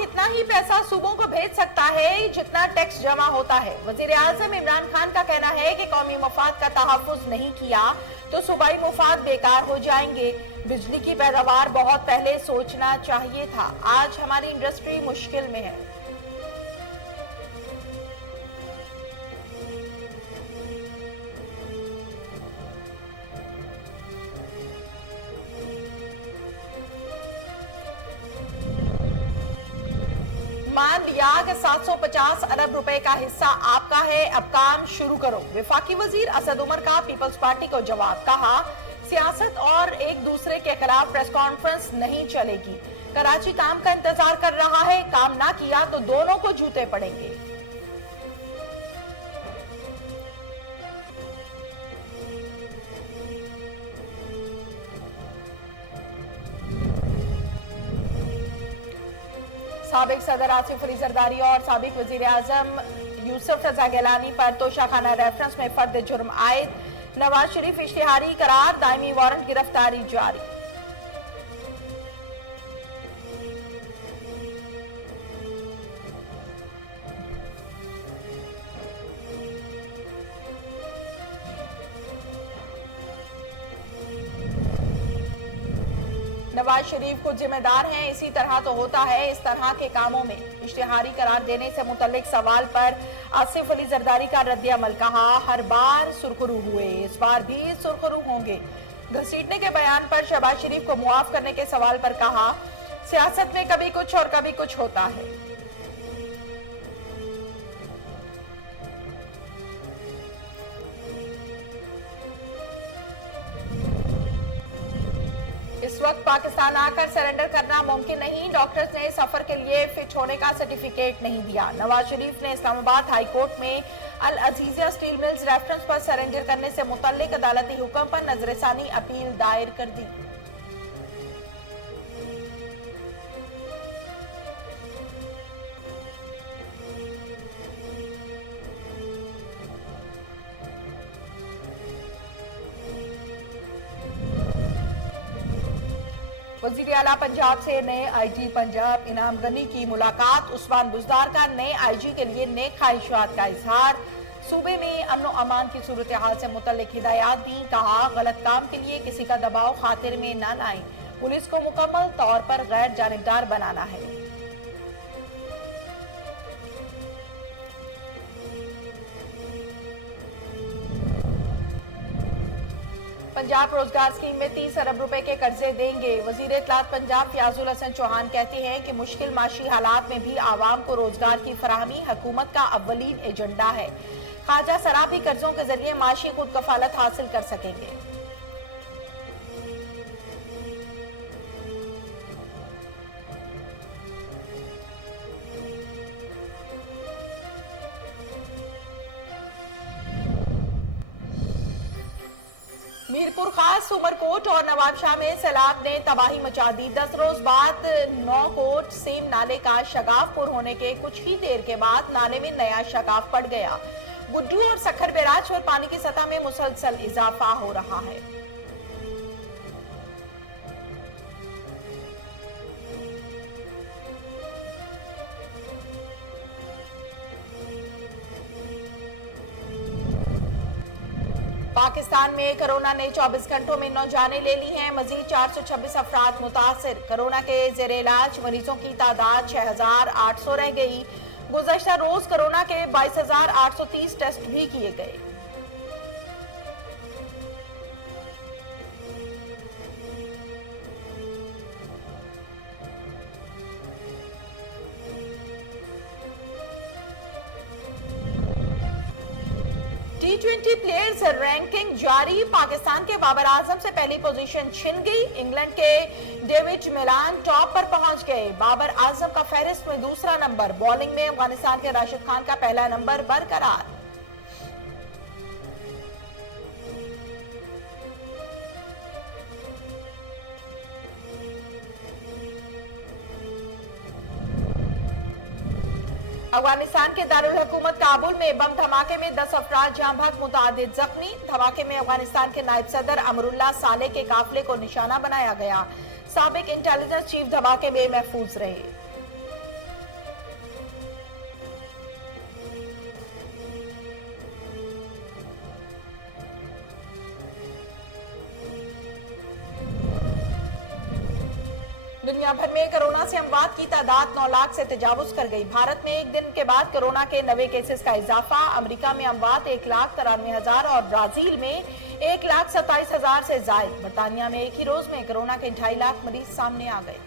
पाक इतना ही पैसा सूबों को भेज सकता है जितना टैक्स जमा होता है। वजीर आजम इमरान खान का कहना है कि कौमी मफाद का तहफ़्फ़ुज़ नहीं किया तो सूबाई मफाद बेकार हो जाएंगे। बिजली की पैदावार बहुत पहले सोचना चाहिए था। आज हमारी इंडस्ट्री मुश्किल में है। मान लिया कि 750 अरब रुपए का हिस्सा आपका है, अब काम शुरू करो। वफाकी वजीर असद उमर का पीपल्स पार्टी को जवाब। कहा, सियासत और एक दूसरे के खिलाफ प्रेस कॉन्फ्रेंस नहीं चलेगी। कराची काम का इंतजार कर रहा है, काम ना किया तो दोनों को जूते पड़ेंगे। साबिक सदर आसिफ अली जरदारी और साबिक वजीर आजम यूसुफ रजा गिलानी पर तोशाखाना रेफरेंस में फर्द जुर्म आयद। नवाज शरीफ इश्तिहारी करार, दायमी वारंट गिरफ्तारी जारी। नवाज शरीफ खुद जिम्मेदार हैं, इसी तरह तो होता है इस तरह के कामों में। इश्तिहारी करार देने से मुतल्लिक सवाल पर आसिफ अली जरदारी का रद्द-ए-अमल। कहा, हर बार सुरखरू हुए, इस बार भी सुरखरू होंगे। घसीटने के बयान पर शहबाज शरीफ को मुआफ करने के सवाल पर कहा, सियासत में कभी कुछ और कभी कुछ होता है। इस वक्त पाकिस्तान आकर सरेंडर करना मुमकिन नहीं। डॉक्टर्स ने सफर के लिए फिट होने का सर्टिफिकेट नहीं दिया। नवाज शरीफ ने इस्लामाबाद हाई कोर्ट में अल अजीजिया स्टील मिल्स रेफरेंस पर सरेंडर करने से मुतल्लिक अदालती हुक्म पर नजरसानी अपील दायर कर दी। वजीर आला पंजाब से नए आईजी पंजाब इनाम गनी की मुलाकात। उस्मान बुजदार का नए आईजी के लिए नेक ख्वाहिशात का इजहार। सूबे में अमन और अमान की सूरत हाल से मुतल्लिक हिदायत दी। कहा, गलत काम के लिए किसी का दबाव खातिर में न लाएं। पुलिस को मुकम्मल तौर पर गैर जानिबदार बनाना है। पंजाब रोजगार स्कीम में 30 अरब रुपए के कर्जे देंगे। वजीर इत्तलात पंजाब फयाजुल हसन चौहान कहते हैं कि मुश्किल माशी हालात में भी आवाम को रोजगार की फराहमी हुकूमत का अव्वलीन एजेंडा है। ख्वाजा सराफी कर्जों के जरिए माशी खुद कफालत हासिल कर सकेंगे। मीरपुर खास, उमरकोट और नवाबशाह में सैलाब ने तबाही मचा दी। 10 रोज बाद नौकोट सेम नाले का शगाफ पुर होने के कुछ ही देर के बाद नाले में नया शगाफ पड़ गया। गुड्डू और सखर बैराज पर पानी की सतह में मुसलसल इजाफा हो रहा है। पाकिस्तान में कोरोना ने 24 घंटों में 9 जानें ले ली हैं। मजीद 426 अफराद मुतासिर। कोरोना के जेर इलाज मरीजों की तादाद 6800 रह गई। गुज़श्ता रोज कोरोना के 22,830 टेस्ट भी किए गए। T20 प्लेयर्स रैंकिंग जारी। पाकिस्तान के बाबर आजम से पहली पोजीशन छिन गई। इंग्लैंड के डेविड मिलान टॉप पर पहुंच गए। बाबर आजम का फहरिस्त में दूसरा नंबर। बॉलिंग में अफगानिस्तान के राशिद खान का पहला नंबर बरकरार। अफगानिस्तान के दारुल हुकूमत काबुल में बम धमाके में 10 अफराद जहां भग मुतादिद जख्मी। धमाके में अफगानिस्तान के नायब सदर अमरुल्लाह साले के काफिले को निशाना बनाया गया। साबिक इंटेलिजेंस चीफ धमाके में महफूज रहे। दुनिया भर में कोरोना से अमवात की तादाद 9 लाख से तजावुज कर गई। भारत में एक दिन के बाद कोरोना के 90 केसेस का इजाफा। अमेरिका में अमवात 1,93,000 और ब्राजील में 1,27,000 से जायद। बरतानिया में एक ही रोज में कोरोना के 2.5 लाख मरीज सामने आ गए।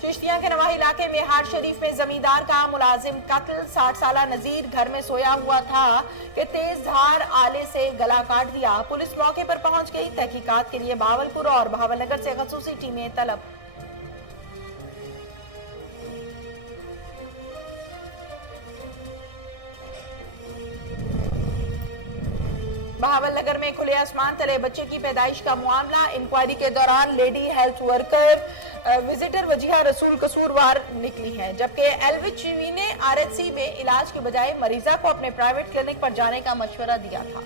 चिश्तिया के नवाही इलाके में हाट शरीफ में जमींदार का मुलाजिम कत्ल। 60 साला नजीर घर में सोया हुआ था कि तेज धार आले से गला काट दिया। पुलिस मौके पर पहुंच गई। तहकीकात के लिए भावलपुर और भावलनगर से खसूसी टीमें तलब। बहावलनगर में खुले आसमान तले बच्चे की पैदाइश का मामला। इंक्वायरी के दौरान lady health worker visitor Wajiha रसूल कसूरवार निकली हैं, जबकि एलविचवी ने आरएचसी में इलाज के बजाय मरीजा को अपने प्राइवेट क्लिनिक पर जाने का मशवरा दिया था।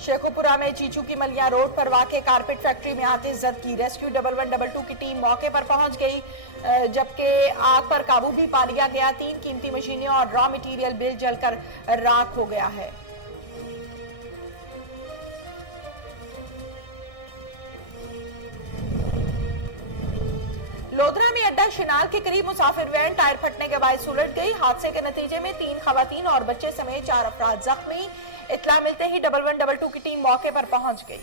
शेखोपुरा में चीचू की मलिया रोड पर वाक़े कारपेट फैक्ट्री में आतिश जद की। रेस्क्यू 1112 की टीम मौके पर पहुंच गई, जबकि आग पर काबू भी पा लिया गया। 3 कीमती मशीनें और रॉ मटेरियल बिल जलकर राख हो गया है। लोधरा में अड्डा शिनाल के करीब मुसाफिर वैन टायर फटने के बायस उलट गई। हादसे के नतीजे में 3 खवातीन और बच्चे समेत 4 अफराद जख्मी। इत्तला मिलते ही 1112 की टीम मौके पर पहुंच गई।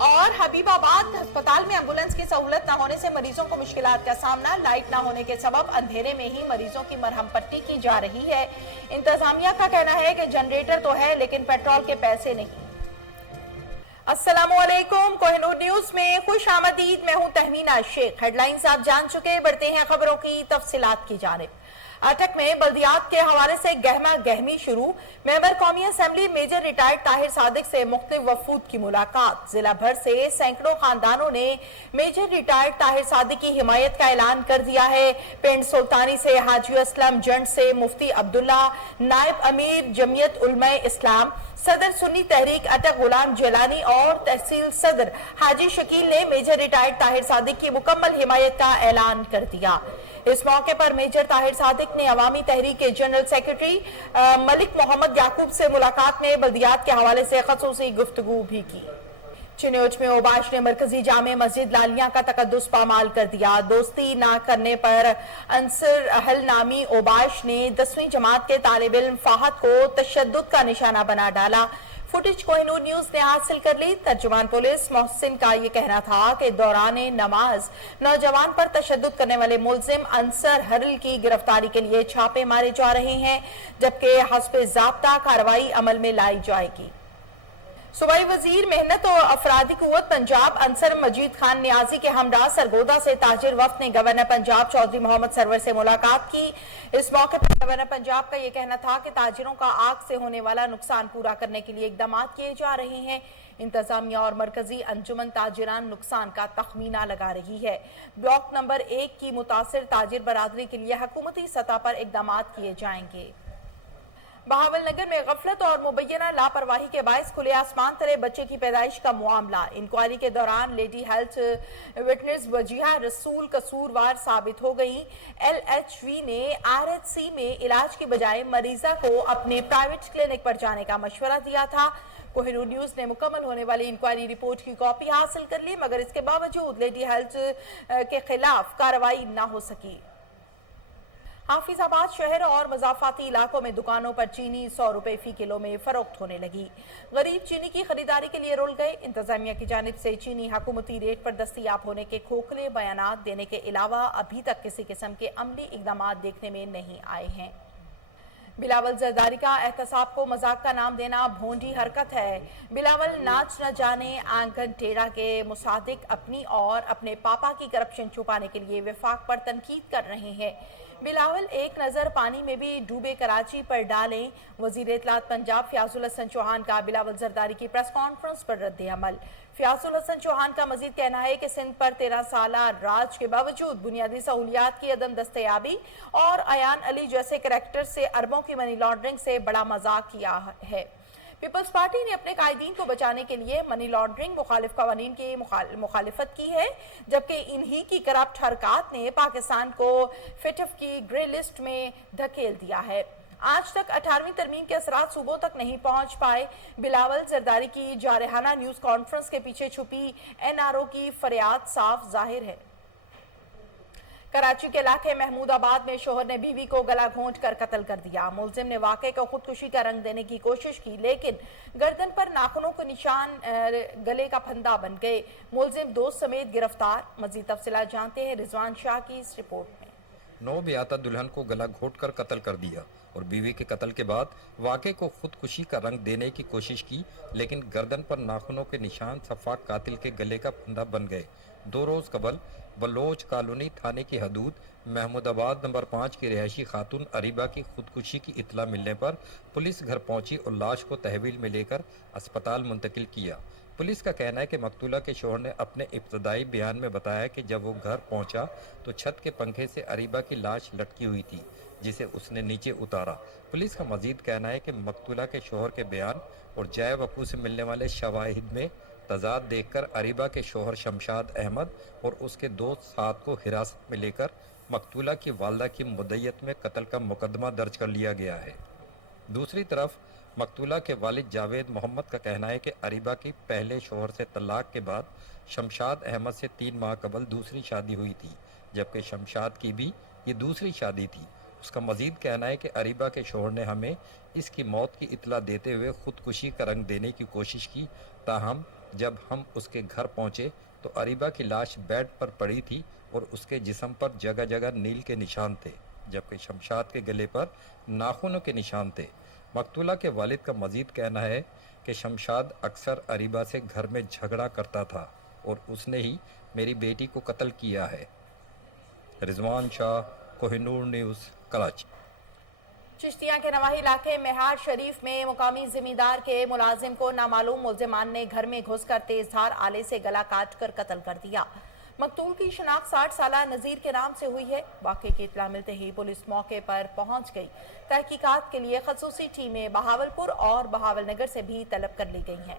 और हबीबाबाद अस्पताल में एम्बुलेंस की सहूलत न होने से मरीजों को मुश्किलात का सामना। लाइट न होने के सबब अंधेरे में ही मरीजों की मरहम पट्टी की जा रही है। इंतजामिया का कहना है कि जनरेटर तो है लेकिन पेट्रोल के पैसे नहीं। अस्सलामुअलैकुम, कोहिनूर न्यूज में खुश आमदीद। मैं हूं तहमीना शेख। हेडलाइंस आप जान चुके, बढ़ते हैं खबरों की तफसीलात की जानिब। अटक में बल्दियात के हवाले से गहमा गहमी शुरू। मेंबर कौमी assembly major retired Tahir Sadiq से मुख्तलिफ वफूद की मुलाकात। जिला भर से सैकड़ों खानदानों ने मेजर रिटायर्ड ताहिर सादिक की हिमायत का ऐलान कर दिया है। पिंड सुल्तानी से हाजी असलम, जंड से मुफ्ती अब्दुल्ला, नायब अमीर जमियत उलमा इस्लाम, सदर सुन्नी तहरीक अटक गुलाम जेलानी और तहसील सदर हाजी शकील ने मेजर रिटायर्ड ताहिर सादिक की मुकम्मल हिमायत का ऐलान कर दिया। इस मौके पर मेजर ताहिर सादिक ने अवामी तहरीक के जनरल सेक्रेटरी मलिक मोहम्मद याकूब से मुलाकात में बल्दियात के हवाले से खसूसी गुफ्तगू भी की। चिन्योज में ओबाश ने मरकजी जामे मस्जिद लालिया का तकद्दुस पामाल कर दिया। दोस्ती ना करने पर अंसर अहल नामी ओबाश ने 10वीं जमात के तालिब इल्म फाहद को तशद्दुद का निशाना बना डाला। फुटेज कोहिनूर न्यूज ने हासिल कर ली। तर्जुमान पुलिस मोहसिन का ये कहना था कि दौरान नमाज नौजवान पर तशद्दुद करने वाले मुलजिम अंसर हरल की गिरफ्तारी के लिए छापे मारे जा रहे हैं, जबकि हस्बे ज़ाब्ता कार्रवाई अमल में लाई जाएगी। सूबाई वजीर मेहनत और अफरादी कुव्वत पंजाब अंसर मजीद खान नियाजी के हमरा सरगोदा से ताजिर वफ्द ने गवर्नर पंजाब चौधरी मोहम्मद सरवर से मुलाकात की। इस मौके पर गवर्नर पंजाब का यह कहना था कि ताजिरों का आग से होने वाला नुकसान पूरा करने के लिए इकदाम किए जा रहे हैं। इंतजामिया और मरकजी अंजुमन ताजिरान नुकसान का तखमीना लगा रही है। ब्लॉक नंबर 1 की मुतासिर ताजिर बरादरी के लिए हुकूमती सतह पर इकदाम किए जाएंगे। बहावलनगर में गफलत और मुबैना लापरवाही के बायस खुले आसमान तले बच्चे की पैदाइश का मामला। इंक्वायरी के दौरान लेडी हेल्थ विटनेस वजीहा रसूल कसूरवार साबित हो गई। एलएचवी ने आरएचसी में इलाज की बजाय मरीजा को अपने प्राइवेट क्लिनिक पर जाने का मशवरा दिया था। कोहिनूर न्यूज ने मुकम्मल होने वाली इंक्वायरी रिपोर्ट की कॉपी हासिल कर ली, मगर इसके बावजूद लेडी हेल्थ के खिलाफ कार्रवाई न हो सकी। हाफिजाबाद शहर और मजाफाती इलाकों में दुकानों पर चीनी 100 रुपए फी किलो में फरोख्त होने लगी। गरीब चीनी की खरीदारी के लिए रुल गए। इंतजामिया की जानिब से चीनी हुकूमती रेट पर दस्तयाब होने के खोखले बयानात देने के अलावा अभी तक किसी किस्म के अमली इकदाम देखने में नहीं आए हैं। बिलावल जरदारी का एहतसाब को मजाक का नाम देना भोंडी हरकत है। बिलावल नाच न जाने आंगन टेढ़ा के मुसादिक अपनी और अपने पापा की करप्शन छुपाने के लिए विफाक पर तनकीद कर रहे हैं। बिलावल एक नजर पानी में भी डूबे कराची पर डालें। वजीर इत्तलात पंजाब फयाजुल हसन चौहान का बिलावल जरदारी की प्रेस कॉन्फ्रेंस पर रद्द अमल। फयाजुल हसन चौहान का मजीद कहना है कि सिंध पर 13 साला राज के बावजूद बुनियादी सहूलियात की अदम दस्तयाबी और अयान अली जैसे करैक्टर से अरबों की मनी लॉन्ड्रिंग से बड़ा मजाक किया है। पीपल्स पार्टी ने अपने कायदीन को बचाने के लिए मनी लॉन्ड्रिंग मुखालिफ कवानीन की मुखालिफत की है, जबकि इन्हीं की करप्ट हरकत ने पाकिस्तान को फिटफ की ग्रे लिस्ट में धकेल दिया है। आज तक 18वीं तरमीम के असरात सूबों तक नहीं पहुंच पाए। बिलावल जरदारी की जारहाना न्यूज कॉन्फ्रेंस के पीछे छुपी एनआरओ की फरियाद साफ जाहिर है। कराची के इलाके महमूदाबाद में शोहर ने बीवी को गला घोंट कर कत्ल कर दिया। मुलजिम ने वाक़े को खुदकुशी का रंग देने की कोशिश की, लेकिन गर्दन पर नाखूनों के निशान गले का फंदा बन गए। मुलजिम दोस्त समेत गिरफ्तार। मजीद तफसीलात जानते हैं रिजवान शाह की इस रिपोर्ट में। 9 ब्याता दुल्हन को गला घोंट कर कत्ल कर दिया और बीवी के कत्ल के बाद वाक़े को खुदकुशी का रंग देने की कोशिश की, लेकिन गर्दन पर नाखूनों के निशान सफाक कातिल के गले का फंदा बन गए। 2 रोज कबल बलोच कॉलोनी थाने की हदूद महमूदाबाद नंबर 5 की रिहायशी खातून अरीबा की खुदकुशी की इत्तला मिलने पर पुलिस घर पहुंची और लाश को तहवील में लेकर अस्पताल मुंतकिल किया। पुलिस का कहना है कि मकतूला के शोहर ने अपने इब्तदाई बयान में बताया कि जब वो घर पहुंचा तो छत के पंखे से अरीबा की लाश लटकी हुई थी, जिसे उसने नीचे उतारा। पुलिस का मजीद कहना है कि मकतूला के शोहर के बयान और जाए वकू से मिलने वाले शवाहिद में तजाद देखकर अरीबा के शोहर शमशाद अहमद और उसके दोस्त साद को हिरासत में लेकर मकतूला की वालदा की मुद्दत में कत्ल का मुकदमा दर्ज कर लिया गया है। दूसरी तरफ मकतूला के वालिद जावेद मोहम्मद का कहना है कि अरीबा की पहले शोहर से तलाक के बाद शमशाद अहमद से 3 माह कबल दूसरी शादी हुई थी, जबकि शमशाद की भी ये दूसरी शादी थी। उसका मजीद कहना है कि अरीबा के शोहर ने हमें इसकी मौत की इत्तला देते हुए खुदकुशी का रंग देने की कोशिश की, ताहम जब हम उसके घर पहुंचे तो अरीबा की लाश बेड पर पड़ी थी और उसके जिस्म पर जगह जगह नील के निशान थे, जबकि शमशाद के गले पर नाखूनों के निशान थे। मकतूला के वालिद का मजीद कहना है कि शमशाद अक्सर अरीबा से घर में झगड़ा करता था और उसने ही मेरी बेटी को कत्ल किया है। रिजवान शाह, कोहिनूर न्यूज़, कराची। चिश्तिया के नवाही इलाके मेहार शरीफ में मुकामी जिमीदार के मुलाजिम को नामालूम मुलजिमान ने घर में घुसकर तेजधार आले से गला काट कर कत्ल कर दिया। मकतूल की शनाख्त 60 साला नजीर के नाम से हुई है। वाक़े की इत्तला मिलते ही पुलिस मौके पर पहुंच गई। तहकीकात के लिए खसूसी टीमें बहावलपुर और बहावलनगर से भी तलब कर ली गई हैं।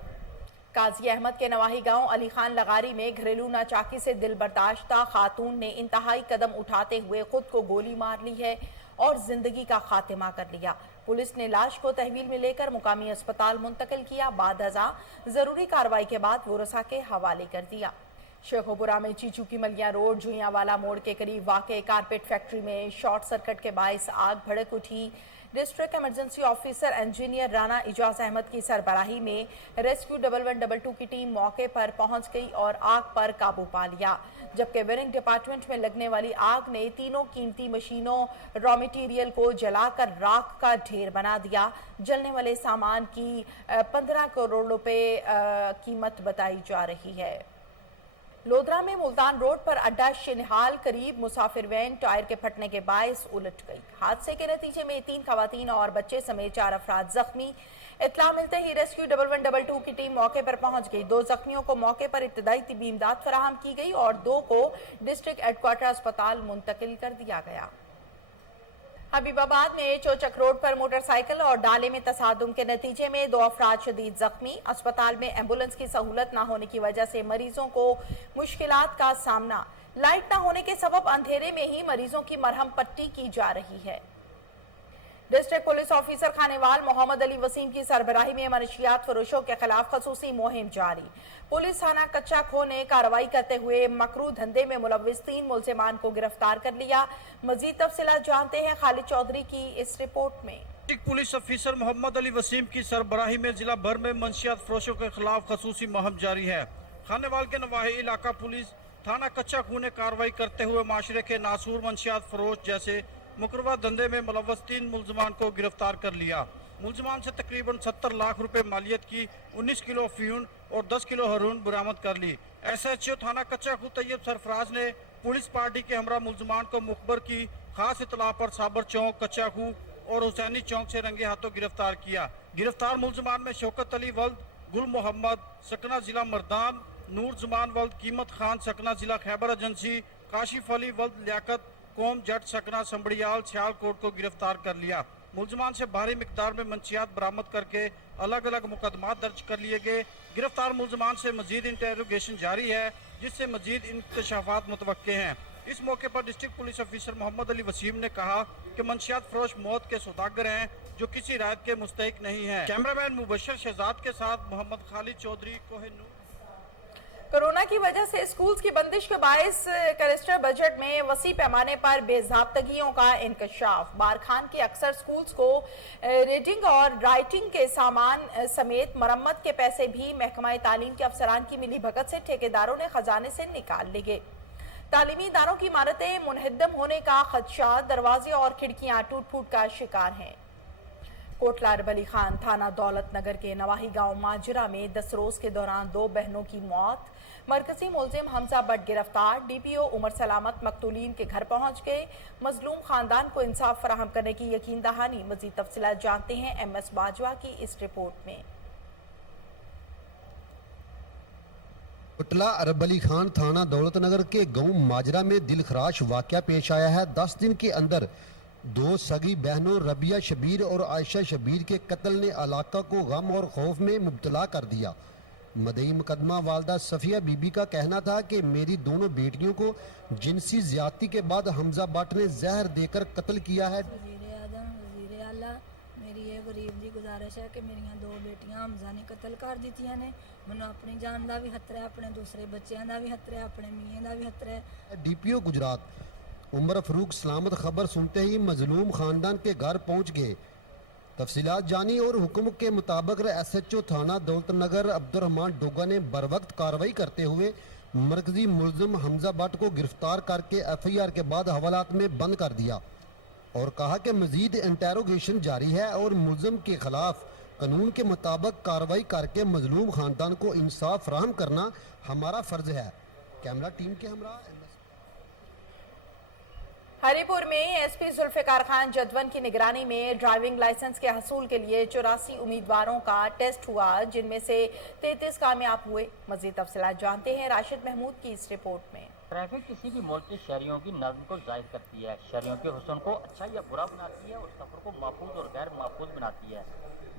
काजी अहमद के नवाही गांव अली खान लगारी में घरेलू नाचाकी से दिल बर्दाश्ता खातून ने इंतहाई कदम उठाते हुए खुद को गोली मार ली है और जिंदगी का खात्मा कर लिया। पुलिस ने लाश को तहवील में लेकर मुकामी अस्पताल मुंतकिल किया। बाद अज़ा जरूरी कार्रवाई के बाद वोरसा के हवाले कर दिया। शेखोपुरा में चीचू की मलिया रोड जुइयावाला मोड़ के करीब वाक़े कारपेट फैक्ट्री में शॉर्ट सर्किट के बायस आग भड़क उठी। District emergency officer engineer Rana Ijaz Ahmad की सरबराही में रेस्क्यू 1112 की टीम मौके पर पहुंच गई और आग पर काबू पा लिया, जबकि वेरिंग डिपार्टमेंट में लगने वाली आग ने तीनों कीमती मशीनों रॉ मटेरियल को जलाकर राख का ढेर बना दिया। जलने वाले सामान की 15 करोड़ रुपए कीमत बताई जा रही है। लोधरा में मुल्तान रोड पर अड्डा शिनहाल करीब मुसाफिर वैन टायर के फटने के बायस उलट गई। हादसे के नतीजे में 3 खवातीन और बच्चे समेत 4 अफराद जख्मी। इत्तला मिलते ही रेस्क्यू 1112 की टीम मौके पर पहुंच गई। 2 जख्मियों को मौके पर इब्तदाई तिब्बी इमदाद फराहम की गई और 2 को डिस्ट्रिक्ट हेडक्वार्टर अस्पताल मुंतकिल कर दिया गया। हबीबाबाद में चोचक रोड पर मोटरसाइकिल और डाले में तसादुम के नतीजे में 2 अफराद शदीद जख्मी। अस्पताल में एम्बुलेंस की सहूलत न होने की वजह से मरीजों को मुश्किलात का सामना। लाइट न होने के सबब अंधेरे में ही मरीजों की मरहम पट्टी की जा रही है। District police officer Khanewal Mohammad Ali Waseem की सरबराही में मनशियात फरोशों के खिलाफ खसूसी मुहिम जारी। पुलिस थाना कच्चा खो ने कार्रवाई करते हुए मकरू धंधे में मुलव्विस 3 मुलजिमान को गिरफ्तार कर लिया। मजीद तफसीलात जानते हैं खालिद चौधरी की इस रिपोर्ट में। District police officer Mohammad Ali Waseem की सरबराही में जिला भर में मनशियात फरोशों के खिलाफ खसूसी मुहिम जारी है। खानेवाल के नवाही इलाका पुलिस थाना कच्चा खो ने कार्रवाई करते हुए माशरे के नासूर मनशियात फरोश जैसे मुकरवा धंधे में मुलव्वस 3 मुलजमान को गिरफ्तार कर लिया। मुलजमान से तकरीबन 70 लाख रुपए मालियत की 19 किलो अफीम और 10 किलो हेरोइन बरामद कर ली। SHO थाना कच्चा खू तैयब सरफराज ने पुलिस पार्टी के हमरा मुलजमान को मुखबर की खास इतला पर साबर चौक, कच्चा खूह और हुसैनी चौक से रंगे हाथों गिरफ्तार किया। गिरफ्तार मुलजमान में शौकत अली वल्द गुल मोहम्मद सकना जिला मर्दान, नूर जमान वल्द कीमत खान सकना जिला खैबर एजेंसी, काशिफ अली वल्द लियाकत कौम जट सकना संबड़ियाल सियालकोट को गिरफ्तार कर लिया। मुलजमान से भारी मिकदार में मंशियात बरामद करके अलग अलग मुकदमात दर्ज कर लिए गए। गिरफ्तार मुलजमान से मजीद इंटेरोगेशन जारी है, जिससे मजीद इंकशाफात मुतवक्के हैं। इस मौके पर district police officer Mohammad Ali Waseem ने कहा कि मंशियात फरोश मौत के सौदागर हैं जो किसी रायत के मुस्तहिक नहीं है। कैमरामैन मुबशर शहजाद के साथ मोहम्मद खालिद चौधरी, कोहिनूर। कोरोना की वजह से स्कूल्स की बंदिश के बायस कैलेस्टर बजट में वसी पैमाने पर बेज़ाब्तगियों का इंकशाफ। बारखान के अक्सर स्कूल्स को रीडिंग और राइटिंग के सामान समेत मरम्मत के पैसे भी महकमा तालीम के अफसरान की मिली भगत से ठेकेदारों ने खजाने से निकाल लिए। तालीमी इदारों की इमारतें मुनहदम होने का खदशा, दरवाजे और खिड़कियां टूट फूट का शिकार हैं। कोटला अरबली खान थाना दौलत नगर के नवाही गांव माजरा में 10 रोज के दौरान 2 बहनों की मौत। मरकजी मुलजिम हमजा भट्ट गिरफ्तार। डीपीओ उमर सलामत मकतूलीन के घर पहुंच गए। मजलूम खानदान को इंसाफ फराहम करने की यकीन दहानी। मजीद तफसीलात जानते हैं MS बाजवा की इस रिपोर्ट में। कोटला अरबली खान थाना दौलत नगर के गांव माजरा में दिलखराश वाकया पेश आया है। 10 दिन के अंदर 2 सगी बहनों रबिया शबीर और आयशा शबीर के कत्ल ने इलाका को गम और खौफ में मुब्तला कर दिया। मदई मुकदमा वालदा सफिया बीबी का कहना था कि मेरी दोनों बेटियों को जिनसी ज्यादती के बाद हमजा भट्ट ने जहर देकर कत्ल किया है। वज़ीर आला, मेरी ये गरीब दी गुजारिश है कि मेरियां 2 बेटियां हमजा ने कत्ल कर दित्तियां ने। मैनूं अपनी जान दा भी खतरा है, अपने दूसरे बच्चों दा भी खतरा है, अपने मियां दा भी खतरा है। डीपीओ गुजरात उमर फरूक सलामत खबर सुनते ही मजलूम खानदान के घर पहुंच गए। तफसीलात जानी और हुक्म के मुताबिक SHO थाना दौलत नगर अब्दुर्रहमान डोगा ने बरवक्त कार्रवाई करते हुए मरकजी मुलजिम हमजा भट्ट को गिरफ्तार करके FIR के बाद हवालात में बंद कर दिया और कहा कि मजीद इंटेरोगेशन जारी है और मुलजिम के खिलाफ कानून के मुताबिक कार्रवाई करके मजलूम खानदान को इंसाफ फराहम करना हमारा फर्ज है। कैमरा टीम के हमरा हरिपुर में SP जुल्फिकार खान जदवन की निगरानी में ड्राइविंग लाइसेंस के हसूल के लिए 84 उम्मीदवारों का टेस्ट हुआ, जिनमें से 33 कामयाब हुए। मजीद तफसीलात जानते हैं राशिद महमूद की इस रिपोर्ट में। ट्रैफिक किसी भी मुल्क के शहरियों की नज़्म को जाहिर करती है, शहरियों के हुस्न को अच्छा या बुरा बनाती है और सफर को महफूज और गैर महफूज बनाती है।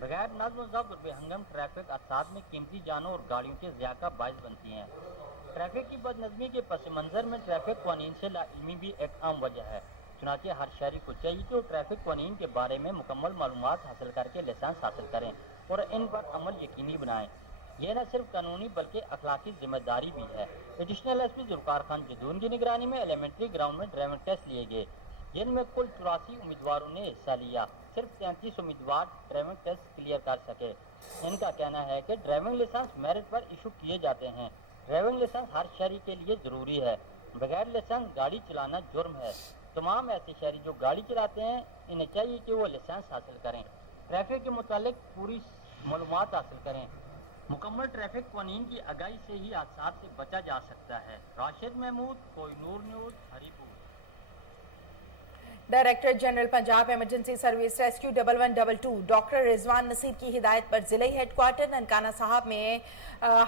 बगैर नज़्म ज़ब्त और बेहंगम ट्रैफिक हादसात में कीमती जानों और गाड़ियों के ज़िया का बायस बनती हैं। ट्रैफिक की बदनज़मी के पस मंज़र में ट्रैफिक कानून से लाइल्मी भी एक आम वजह है। चुनांचे हर शहरी को चाहिए कि वो ट्रैफिक कानून के बारे में मुकम्मल मालूमात हासिल करके लाइसेंस हासिल करें और इन पर अमल यकीनी बनाएं। यह न सिर्फ कानूनी बल्कि अखलाकी जिम्मेदारी भी है। एडिशनल SP जुल्फिकार खान जदून की निगरानी में एलिमेंट्री ग्राउंड में ड्राइविंग टेस्ट लिए गए, जिनमें कुल 84 उम्मीदवारों ने हिस्सा लिया। सिर्फ 33 उम्मीदवार ड्राइविंग टेस्ट क्लियर कर सके। इनका कहना है कि ड्राइविंग लाइसेंस मेरिट पर इशू किए जाते हैं। ड्राइविंग लाइसेंस हर शहरी के लिए ज़रूरी है। बगैर लाइसेंस गाड़ी चलाना जुर्म है। तमाम ऐसे शहरी जो गाड़ी चलाते हैं इन्हें चाहिए कि वो लाइसेंस हासिल करें, ट्रैफिक के मुतालिक पूरी मालूमात हासिल करें। मुकम्मल ट्रैफिक कानून की आगाही से ही हादसात से बचा जा सकता है। Rashid Mahmood, Kohinoor news, Haripur. Director general Punjab emergency service rescue 1112 doctor Rizwan Naseer की हिदायत पर जिले हेडक्वार्टर ननकाना साहब में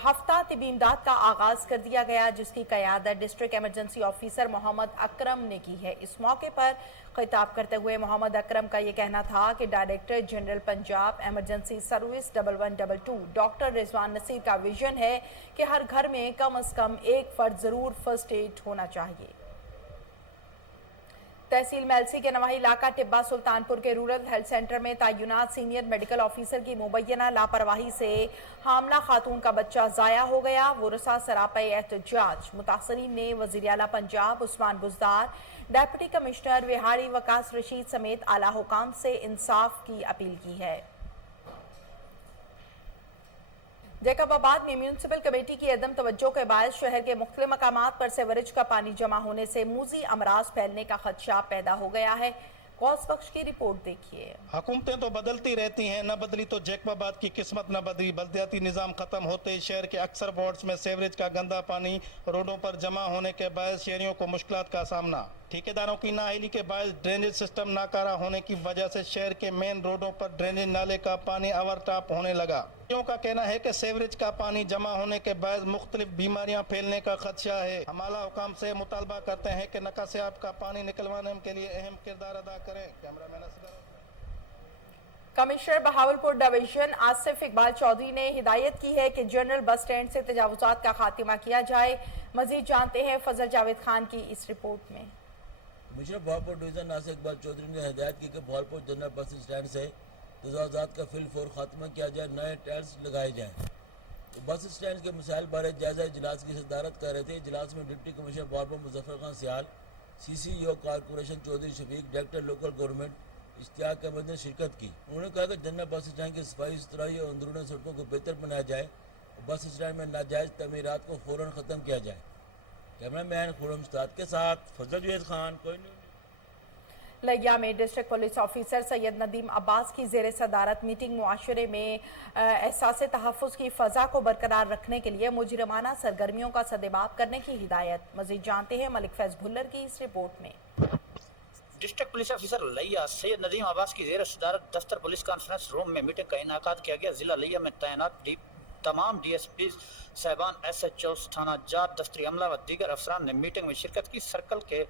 हफ्ता तिबी इमदाद का आगाज कर दिया गया, जिसकी क़यादत district emergency officer Mohammad Akram ने की है। इस मौके पर खिताब करते हुए मोहम्मद अकरम का ये कहना था कि director general Punjab emergency service 1112 doctor Rizwan Naseer का विजन है कि हर घर में कम अज कम एक फर्द जरूर फर्स्ट एड होना चाहिए। तहसील मेलसी के नवाही इलाका टिब्बा सुल्तानपुर के रूरल हेल्थ सेंटर में तैनात सीनियर मेडिकल ऑफिसर की मुबैना लापरवाही से हामला खातून का बच्चा जाया हो गया। वुरसा सरापे एहतजाज। मुतासरीन ने वज़ीर आला पंजाब उस्मान बुज़दार, डेप्यूटी कमिश्नर विहाड़ी वकास रशीद समेत आला हुकाम से इंसाफ की अपील की है। जैकबाबाद में म्यूनिसिपल कमेटी की अदम तवज्जो के बायस शहर के मुख्तलिफ मकामात पर सेवरेज का पानी जमा होने से मूजी अमराज फैलने का खदशा पैदा हो गया है। गौस बख्श की रिपोर्ट देखिए। हुकूमतें तो बदलती रहती हैं, न बदली तो जैकबाबाद की किस्मत न बदली। बल्दियाती निज़ाम खत्म होते ही शहर के अक्सर वार्ड्स में सेवरेज का गंदा पानी रोडों पर जमा होने के बायस शहरियों को मुश्किलात का सामना। ठेकेदारों की नाअहली के बायस ड्रेनेज सिस्टम नाकारा होने की वजह से शहर के मेन रोडों पर ड्रेनेज नाले का पानी अवरटाप होने लगा। का कहना है कि सीवरेज का पानी जमा होने के बाद मुख्तलिफ बीमारियां फैलने का खदशा है। हम आला हुकाम से मुतालबा करते हैं कि नकासियाब का पानी निकलवाने के लिए अहम किरदार अदा करें। Cameraman Asghar. Commissioner Bahawalpur division Asif Iqbal Chaudhry ने हिदायत की है कि जनरल बस स्टैंड से तजावुजात का खात्मा किया जाए। मजीद जानते हैं फजल जावेद खान की इस रिपोर्ट में। कमिश्नर बहावलपुर डिवीजन आसिफ इकबाल चौधरी ने हिदायत की कि बहावलपुर जनरल बस स्टैंड से तजावुजात का फिलफौर खात्मा किया जाए, नए टायर्स लगाए जाएँ। तो बस स्टैंड के मसाइल बारे जायजा इजलास की सदारत कर रहे थे। इजलास में deputy commissioner Bahawalpur Muzaffar Khan Sial, CCO corporation Chaudhry Shafiq, director local government Ishtiaq Ahmad ने शिरकत की। उन्होंने कहा कि जनरल बस स्टैंड की सफाई सुथराई और अंदरूनी सड़कों को बेहतर बनाया जाए और बस स्टैंड में नाजायज़ तमीरात को फ़ौरन ख़त्म किया जाए। कैमरामैन खुरम उस्ताद के साथ फजल जावेद खान। कोई नहीं। लिया में district police officer Syed Nadeem Abbas की ज़ेर सदारत मीटिंग मुआशरे में एहसास तहफ़्फ़ुज़ की फ़ज़ा को बरकरार रखने के लिए मुजरिमाना सरगर्मियों का सदेबाब करने की हिदायत। मज़ीद जानते हैं मलिक फैज़ भुल्लर की इस रिपोर्ट में। डिस्ट्रिक्ट पुलिस ऑफिसर लिया सैयद नदीम अब्बास की ज़ेर सदारत दफ्तर पुलिस कॉन्फ्रेंस रूम में मीटिंग का इनेकाद किया गया। जिला लिया में तैनात तमाम DSP साहिबान, SHOs, थाना जात, दफ्तरी अमला व दीगर अफसरान ने मीटिंग में शिरकत की। सर्कल के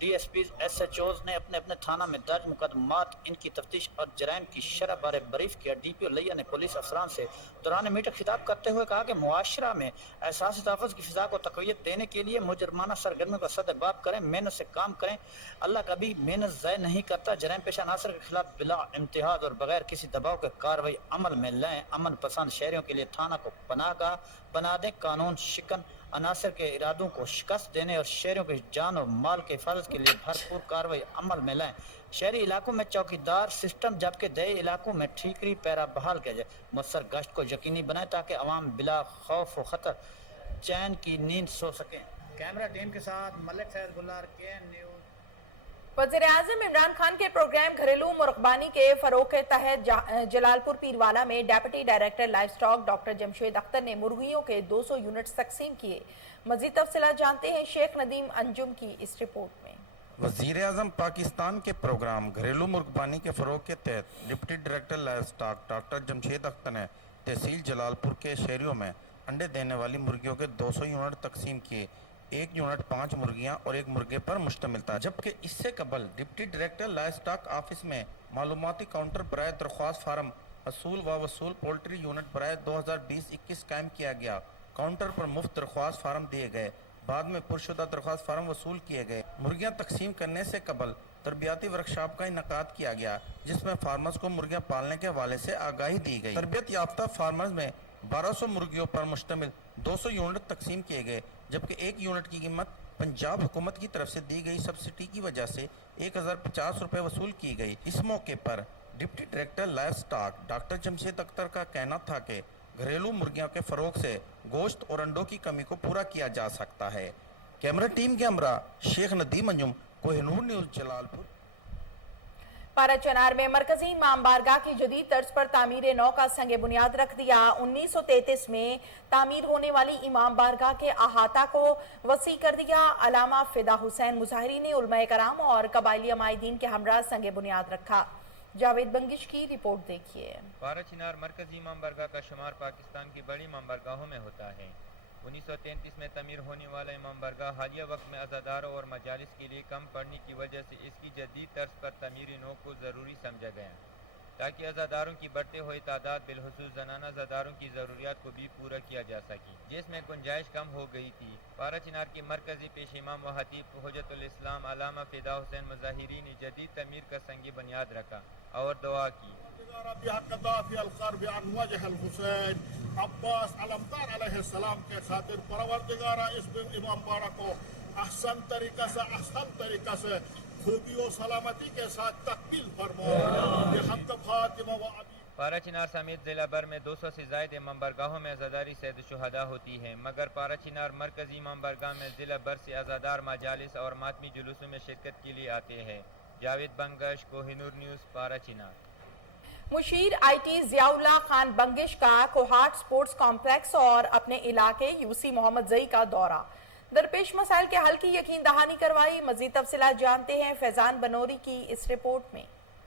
DSP SHOs ने अपने अपने थाना में दर्ज मुकदमात, इनकी तफ्तीश और जराइम की शरह बारे ब्रीफ किया। DPO लिया ने पुलिस अफसरान से दौरान मीटिंग खिताब करते हुए कहा कि मुआशरा में एहसास तहफ़्फ़ुज़ की फ़िज़ा को तक़वियत देने के लिए मुजरमाना सरगर्मियों का सदबाब करें, मेहनत से काम करें। अल्लाह कभी मेहनत ज़ाय नहीं करता। जराइम पेशा अनासर के खिलाफ बिला इम्तिहाद और बगैर किसी दबाव के कार्रवाई अमल में लाएँ। अमन पसंद शहरियों के लिए थाना को पनाहगाह बना दें। कानून शिकन अनासर के इरादों को शिकस्त देने और शहरियों के जान और माल के हिफाजत के लिए भरपूर कार्रवाई अमल में लाएं। शहरी इलाकों में चौकीदार सिस्टम जबकि दही इलाकों में ठीकरी पैरा बहाल किया जाए। मुसर गश्त को यकीनी बनाए ताकि अवाम बिला खौफ व खतर चैन की नींद सो सकें। कैमरा टीम के साथ मलिक फैज गुल्लार, KN न्यूज़। वज़ीर-ए-आज़म इमरान खान के प्रोग्राम घरेलू मुर्गबानी के फ़रोग़ के तहत जलालपुर पीरवाला में deputy director live stock doctor Jamshed Akhtar ने मुर्गियों के 200 यूनिट्स तकसीम किए। मज़ीद तफ़सीलात जानते हैं शेख नदीम अंजुम की इस रिपोर्ट में। वज़ीर-ए-आज़म पाकिस्तान के प्रोग्राम घरेलू मुर्गबानी के फ़रोग़ के तहत deputy director live stock doctor Jamshed Akhtar ने तहसील जलालपुर के शहरियों में अंडे देने वाली मुर्गियों के 200 यूनिट तकसीम किए। एक यूनिट 5 मुर्गियां और एक मुर्गे पर मुश्तमिल था, जबकि इससे कबल deputy director live stock office में मालूमाती काउंटर बराए दरख्वास्त फार्म असूल व वसूल पोल्ट्री यूनिट बराए 2020-21 कायम किया गया। काउंटर पर मुफ्त दरख्वास्त फार्म दिए गए, बाद में पुरशुदा दरख्वास्त फार्म वसूल किए गए। मुर्गियां तकसीम करने से कबल तरबियाती वर्कशॉप का इनकाद किया गया, जिसमें फार्मर्स को मुर्गियां पालने के हवाले से आगाही दी गई। तरबियत याफ्ता फार्मर्स में 1200 मुर्गियों पर मुश्तमिल 200 यूनिट तकसीम किए गए, जबकि एक यूनिट की कीमत पंजाब हुकूमत की तरफ से दी गई सब्सिडी की वजह से 1050 रुपये वसूल की गई। इस मौके पर deputy director live stock doctor Jamshed Akhtar का कहना था कि घरेलू मुर्गियों के फरोग से गोश्त और अंडों की कमी को पूरा किया जा सकता है। कैमरा टीम के हमरा शेख नदीम अंजुम, कोहिनूर न्यूज़, जलालपुर। पाराचनार में मरकजी इमाम बारगाह की जदीद तर्ज पर तामीर नौ का संग बुनियाद रख दिया। 1933 में तामीर होने वाली इमाम बारगाह के अहाता को वसी कर दिया। अलामा फिदा हुसैन मुजाहिरी ने उलमाए कराम और कबायली अमायदीन के हमरा संग बुनियाद रखा। जावेद बंगिश की रिपोर्ट देखिए। पाराचनार मरकजी इमाम बारगाह का शुमार पाकिस्तान की बड़ी इमाम बारगाहों में होता है। 1933 में तमीर होने वाला इमाम बारगाह हालिया वक्त में अज़ादारों और मजालिस के लिए कम पड़ने की वजह से इसकी जदीद तर्ज पर तमीरी नौ को ज़रूरी समझा गया, ताकि अज़ादारों की बढ़ते हुए तादाद बिलखुसूस ज़नाना अज़ादारों की ज़रूरियात को भी पूरा किया जा सके, जिसमें गुंजाइश कम हो गई थी। पाराचनार की मरकजी पेश इमाम व हतीब हुज्जतुल इस्लाम अल्लामा फिदा हुसैन मुजाहिरी ने जदीद तमीर का संग बुनियाद रखा और दुआ की। अब्बास अलमदार अलैहिस्सलाम के खातिर परवरदिगारा इस इमाम बारगाह को अहसन तरीका से खूबी और सलामती के साथ तकमील फरमाओ। पाराचनार समेत जिला भर में 200 से ज़ायद इमाम बारगाहों में अज़ादारी सैद शुहदा होती है, मगर पाराचनार मरकजी इमाम बारगाह में जिला भर से अज़ादार मजालिस और मातमी जुलूसों में शिरकत के लिए आते हैं। जावेद बंगश, कोहिनूर न्यूज़, पाराचनार। मुशीर IT ज़ियाउल्लाह खान बंगिश का कोहाट स्पोर्ट्स कॉम्प्लेक्स और अपने इलाके यूसी मोहम्मद जई का दौरा। दरपेश मसाइल के हल की यकीन दहानी करवाई। मजीद तफसीलात जानते हैं फैजान बनोरी की इस रिपोर्ट में।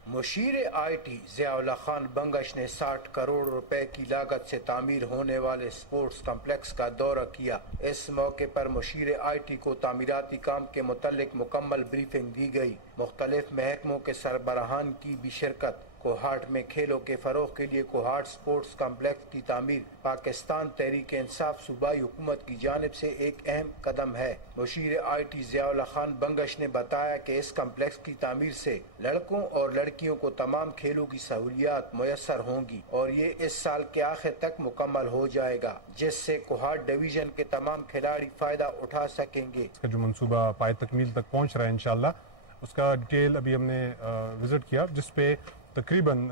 मुशीर IT ज़ियाउल्लाह खान बंगश ने 60 करोड़ रुपए की लागत से तामीर होने वाले स्पोर्ट्स कम्प्लेक्स का दौरा किया। इस मौके पर मुशीर IT को तामीराती काम के मुतल्लिक मुकम्मल ब्रीफिंग दी गई। मुख्तलिफ महकमों के सरबराहान की भी शिरकत। कोहाट में खेलों के फरोग के लिए कोहाट स्पोर्ट्स कम्प्लेक्स की तामीर पाकिस्तान तहरीक इंसाफ सूबाई हुकूमत की जानिब से एक अहम कदम है। मुशीर IT ज़ियाउल्लाह खान बंगश ने बताया कि इस कम्प्लेक्स की तामीर से लड़कों और लड़कियों को तमाम खेलों की सहूलियात मुयस्सर होंगी और ये इस साल के आखिर तक मुकम्मल हो जाएगा, जिससे कोहाट डिवीजन के तमाम खिलाड़ी फायदा उठा सकेंगे। इसका जो मंसूबा पाए तकमील तक पहुँच रहा है इंशाल्लाह, उसका डिटेल अभी हमने विजिट किया, जिसपे तकरीबन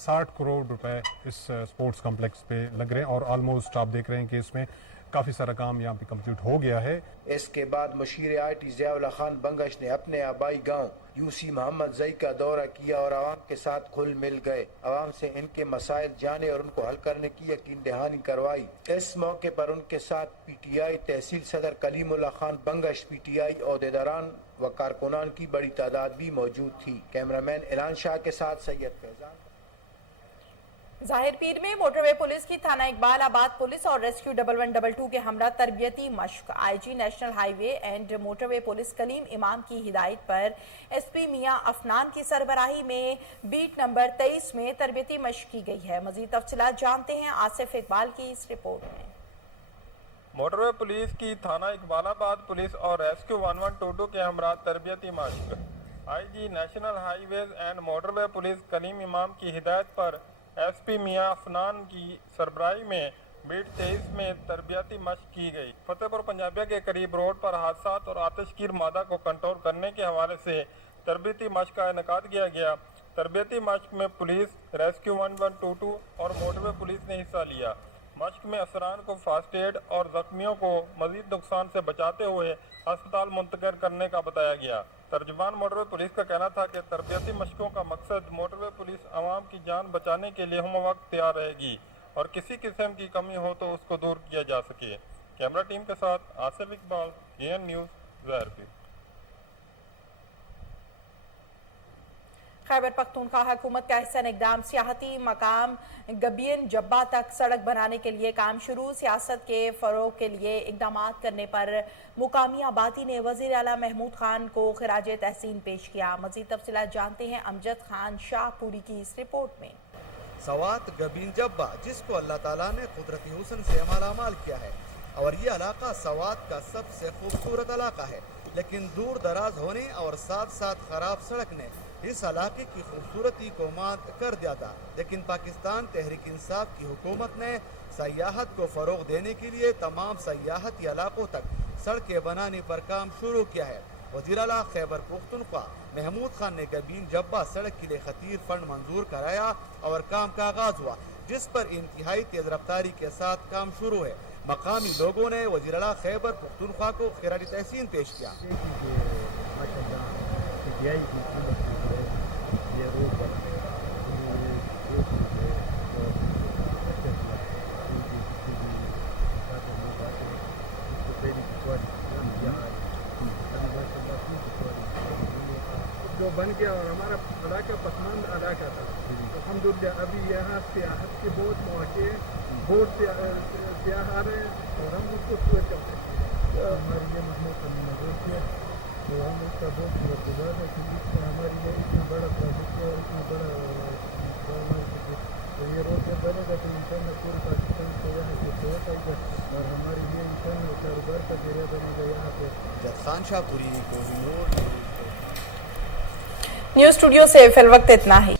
60 करोड़ रुपए इस स्पोर्ट्स कॉम्प्लेक्स पे लग रहे हैं और ऑलमोस्ट आप देख रहे हैं कि इसमें काफ़ी सारा काम यहाँ पे कंप्लीट हो गया है। इसके बाद मुशीर IT ज़ियाउल्लाह खान बंगश ने अपने आबाई गांव यूसी मोहम्मद जई का दौरा किया और आवाम के साथ खुल मिल गए। आवाम से इनके मसाइल जाने और उनको हल करने की यकीन दहानी करवाई। इस मौके पर उनके साथ PTI तहसील सदर कलीमुल्लाह खान बंगश, PTI अहदेदारान व कारकुनान की बड़ी तादाद भी मौजूद थी। कैमरामैन इलान शाह के साथ सैयद फैजान। जाहिर पीर में मोटरवे पुलिस की थाना इकबाल आबाद पुलिस और रेस्क्यू 1122 के हमरा तरबियती मश्क। IG national highway and motorway police Kaleem Imam की हिदायत पर SP मियां अफनान की सरबराही में बीट नंबर 23 में तरबियती मश्क की गई है। मजीद तफसीलात जानते हैं आसिफ इकबाल की इस रिपोर्ट में। मोटरवे पुलिस की थाना इकबालाबाद पुलिस और रेस्क्यू 1122 के हमरा तरबियती मश्क। IG national highways and motorway police Kaleem Imam की हिदायत पर SP मियां अफनान की सरबराही में बीट 23 में तरबियती मश्क की गई। फतेहपुर पंजाबिया के करीब रोड पर हादसात और आतिशगीर मादा को कंट्रोल करने के हवाले से तरबियती मश्क का इनेकाद किया गया। तरबियती मश्क में पुलिस, रेस्क्यू 1122 और मोटरवे पुलिस ने हिस्सा लिया। मश्क में अफसरान को फास्ट एड और जख्मियों को मजीद नुकसान से बचाते हुए अस्पताल मुंतकिल करने का बताया गया। तर्जुमान मोटरवे पुलिस का कहना था कि तरबियती मशकों का मकसद मोटरवे पुलिस आवाम की जान बचाने के लिए हम वक्त तैयार रहेगी और किसी किस्म की कमी हो तो उसको दूर किया जा सके। कैमरा टीम के साथ आसिफ इकबाल, AN न्यूज़, ज़ाहिरपीर। खैबर पख्तूनख्वा हुकूमत का अहसन इकदाम, सियाहती मकाम गबियन जब्बा तक सड़क बनाने के लिए काम शुरू। सियासत के फरोग के लिए इकदाम करने पर मुकामी आबादी ने वज़ीर आला महमूद खान को खिराज तहसीन पेश किया। मज़ीद तफसीलात जानते हैं अमजद खान शाहपुरी की इस रिपोर्ट में। सवात गबीन जब्बा, जिसको अल्लाह ताला ने कुदरती हुस्न से मालामाल किया है और ये इलाका सवात का सबसे खूबसूरत इलाका है, लेकिन दूर दराज होने और साथ साथ खराब सड़क ने इस इलाके की खूबसूरती को मात कर दिया था। लेकिन पाकिस्तान तहरीक इंसाफ की हुकूमत ने सयाहत को फ़रोग देने के लिए तमाम सयाहती इलाकों तक सड़कें बनाने पर काम शुरू किया है। वज़ीर आला खैबर पख्तूनख्वा महमूद खान ने गबीन जब्बा सड़क के लिए खतीर फंड मंजूर कराया और काम का आगाज हुआ, जिस पर इंतहाई तेज रफ्तारी के साथ काम शुरू है। मकामी लोगों ने वज़ीर आला खैबर पख्तूनख्वा को खिराज तहसीन पेश किया। जो बन गया और हमारा इलाका पसंद इलाका था। अल्हम्दुलिल्लाह अभी यहाँ सियाहत के बहुत मौके बहुत सियाह आ रहे हैं और हम उसको पूरा करते हैं। हमारे लिए महमूद मदद किया तो हम उसका बहुत शुक्रगुजार है, क्योंकि हमारे लिए इतना बड़ा प्रोजेक्ट है और इतना बड़ा तो ये रोड जब बनेगा तो इंशाअल्लाह पूरे पाकिस्तान को यहाँ से पहुँच आएगा और हमारे लिए इंशाअल्लाह कारोबार का जरिया बनेगा यहाँ पे। जद खान शाहपुरी को न्यूज़ स्टूडियो से फिल वक्त इतना ही।